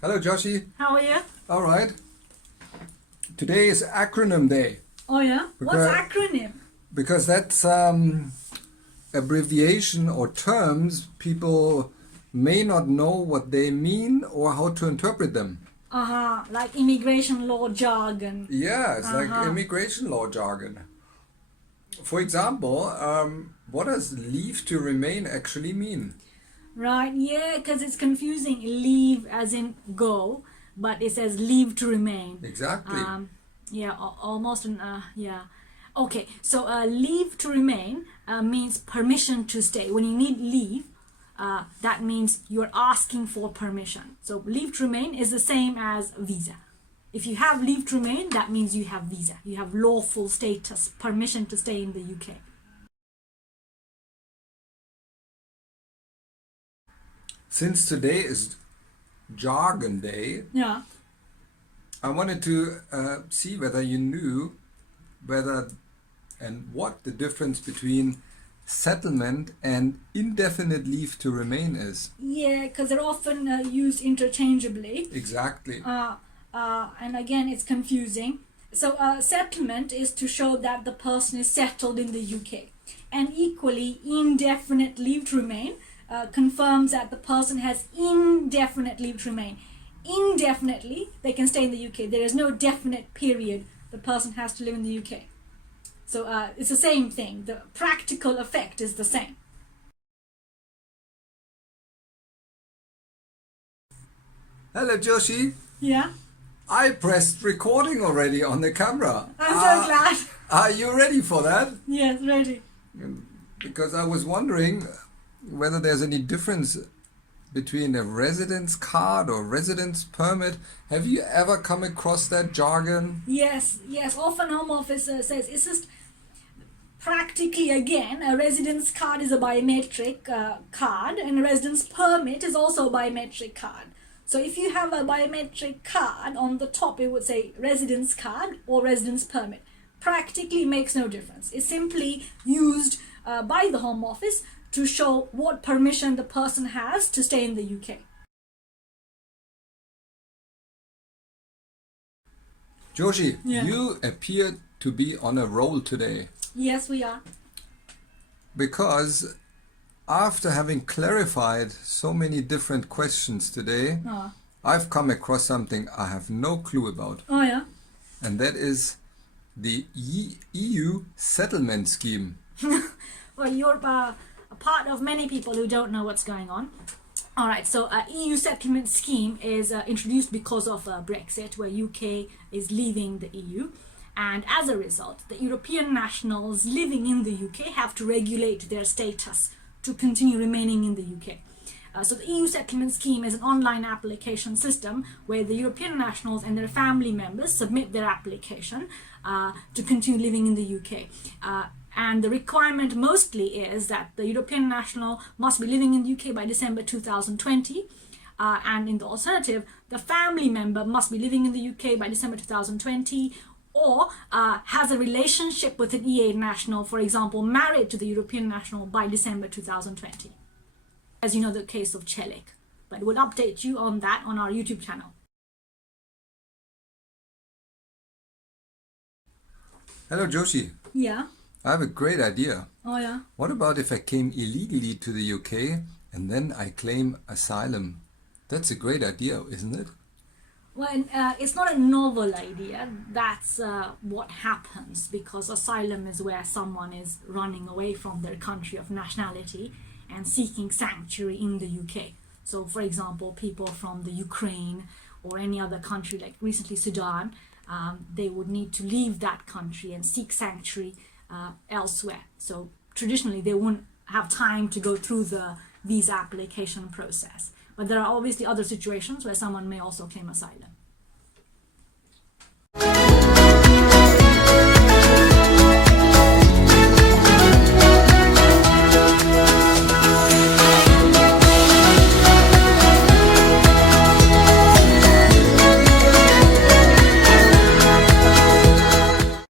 Hello, Joshi. How are you? All right. Today is acronym day Oh yeah? What's Because- acronym? because that's abbreviation or terms people may not know what they mean or how to interpret them. Like immigration law jargon. Yeah, it's like Uh-huh. immigration law jargon. For example, what does leave to remain actually mean? Right, yeah, because it's confusing. Leave as in go, but it says leave to remain. Exactly. Almost yeah. Okay, so leave to remain means permission to stay. When you need leave, that means you're asking for permission. So leave to remain is the same as visa. If you have leave to remain, that means you have visa. You have lawful status, permission to stay in the UK. Since today is jargon day, Yeah. I wanted to see whether you knew whether and what the difference between settlement and indefinite leave to remain is. Yeah, because they're often used interchangeably. Exactly. And again, it's confusing. So settlement is to show that the person is settled in the UK. And equally, indefinite leave to remain confirms that the person has indefinite leave to remain. Indefinitely, they can stay in the UK. There is no definite period the person has to live in the UK. So it's the same thing. The practical effect is the same. Hello, Joshi. Yeah, I pressed recording already on the camera. I'm so glad. Are you ready for that? Yes, ready. Because I was wondering whether there's any difference between a residence card or residence permit. Have you ever come across that jargon? Yes. Often Home Office says it's just practically, again, a residence card is a biometric card, and a residence permit is also a biometric card. So if you have a biometric card, on the top it would say residence card or residence permit. Practically makes no difference. It's simply used by the Home Office to show what permission the person has to stay in the UK. Joshi, Yeah. you appear to be on a roll today Yes, we are. because after having clarified so many different questions today, Oh, I've come across something I have no clue about, oh yeah. and that is the EU settlement scheme. Well, you're a part of many people who don't know what's going on. All right, so EU settlement scheme is introduced because of Brexit, where UK is leaving the EU. And as a result, the European nationals living in the UK have to regulate their status to continue remaining in the UK. So the EU settlement scheme is an online application system where the European nationals and their family members submit their application to continue living in the UK. And the requirement mostly is that the European national must be living in the UK by December 2020. And in the alternative, the family member must be living in the UK by December 2020, or has a relationship with an EA national, for example, married to the European national by December 2020. As you know, the case of CILEx. But we'll update you on that on our YouTube channel. Hello, Joshi. Yeah. I have a great idea. Oh yeah. What about if I came illegally to the UK and then I claim asylum? That's a great idea, isn't it? Well, it's not a novel idea. That's what happens, because asylum is where someone is running away from their country of nationality and seeking sanctuary in the UK. So, for example, people from the Ukraine or any other country, like recently Sudan, they would need to leave that country and seek sanctuary elsewhere. So traditionally, they wouldn't have time to go through the visa application process. But there are obviously other situations where someone may also claim asylum.